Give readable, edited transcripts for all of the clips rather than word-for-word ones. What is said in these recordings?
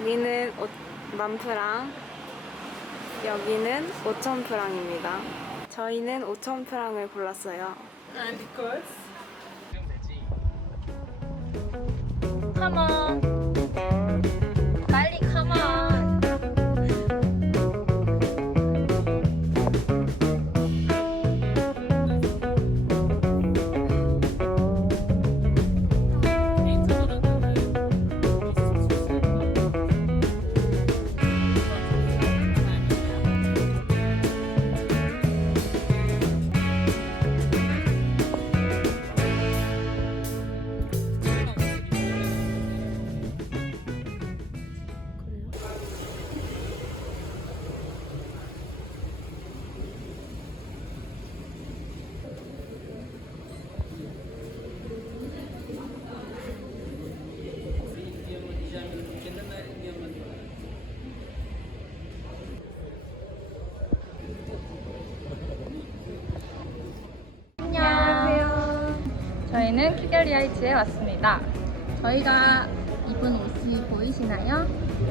여기는 10,000프랑, 여기는 5,000프랑입니다. 저희는 5,000프랑을 골랐어요. And because Come on. 빨리 come on. 저희는 키갈리 하이츠에 왔습니다. 저희가 입은 옷이 보이시나요?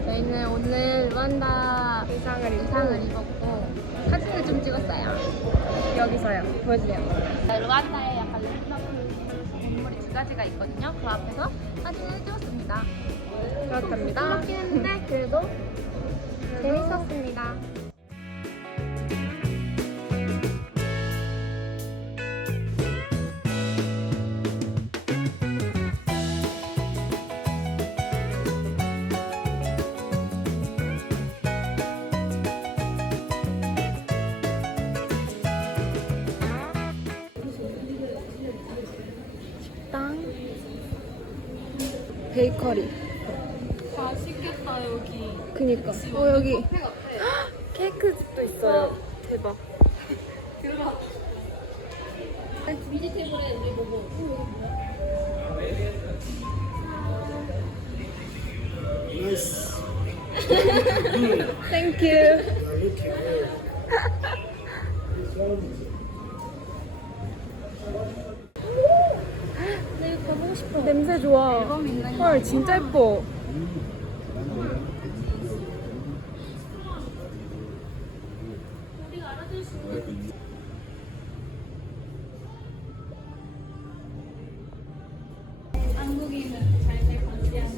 저희는 오늘 르완다 의상을 입었고 사진을 좀 찍었어요. 여기서요. 보여주세요. 르완다에 약간 건물이 두 가지가 있거든요. 그 앞에서 사진을 찍었습니다. 그렇답니다. 그렇긴 했는데 그래도 재밌었습니다. 식당, 베이커리. 맛있겠다 여기. 그니까. 여기 케이크 집도 있어요. 대박. 들어가. 미니 테이블에 우리 보고. 땡큐. 나 이거 가보고 싶어. 냄새 좋아. 헐, 진짜 예뻐. 한국인은 잘잘 관리하는.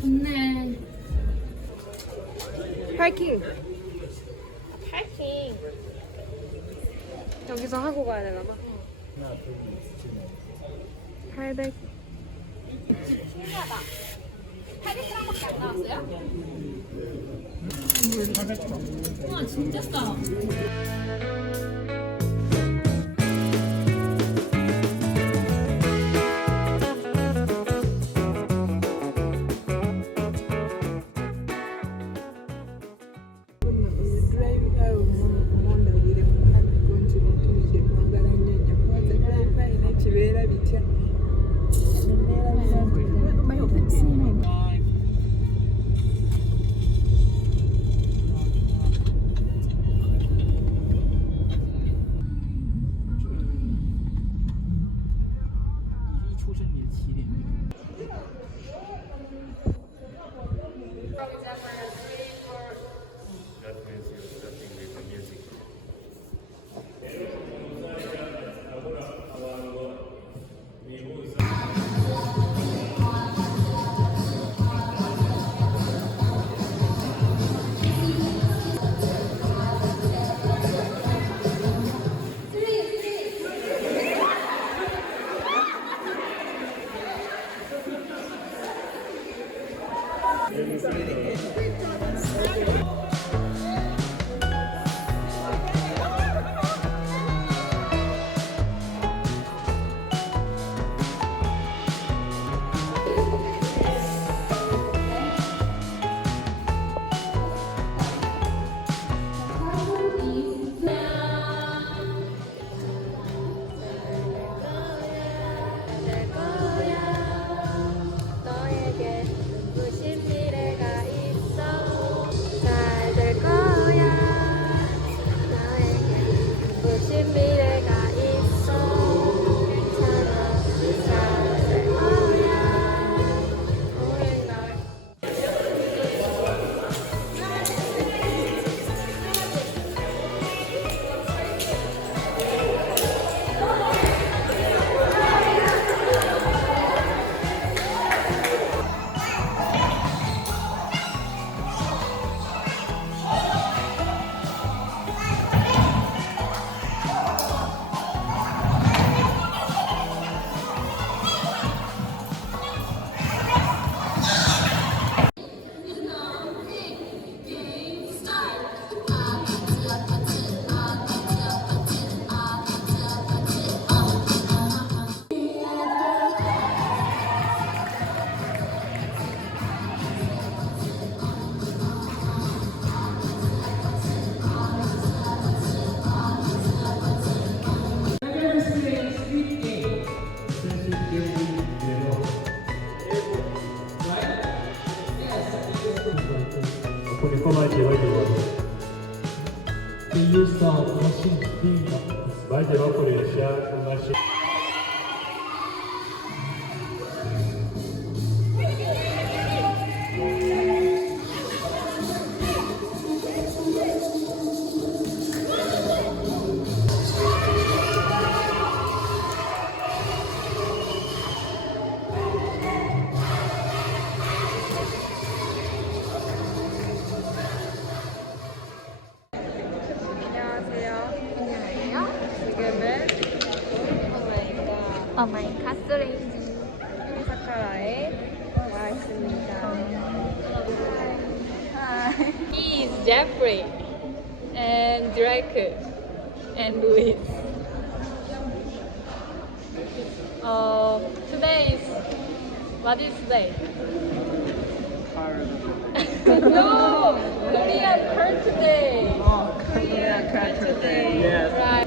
좋네. 파이킹. 파이팅. 여기서 하고 가야 되나 봐. 800. 신기하다. 800g밖에 안 나왔어요? 우와 진짜 싸. kibeera bitya 너에게 눈부신 미래가 있어. 잘 Mais de Nápoles, já nasce. 안녕하세요. 지금은 어마이 가스레인지. 사카라에 와 있습니다. He is Jeffrey and Drake and Louis. Today is what is today? No, Korean birthday. Oh, Korean country. Yes. Right.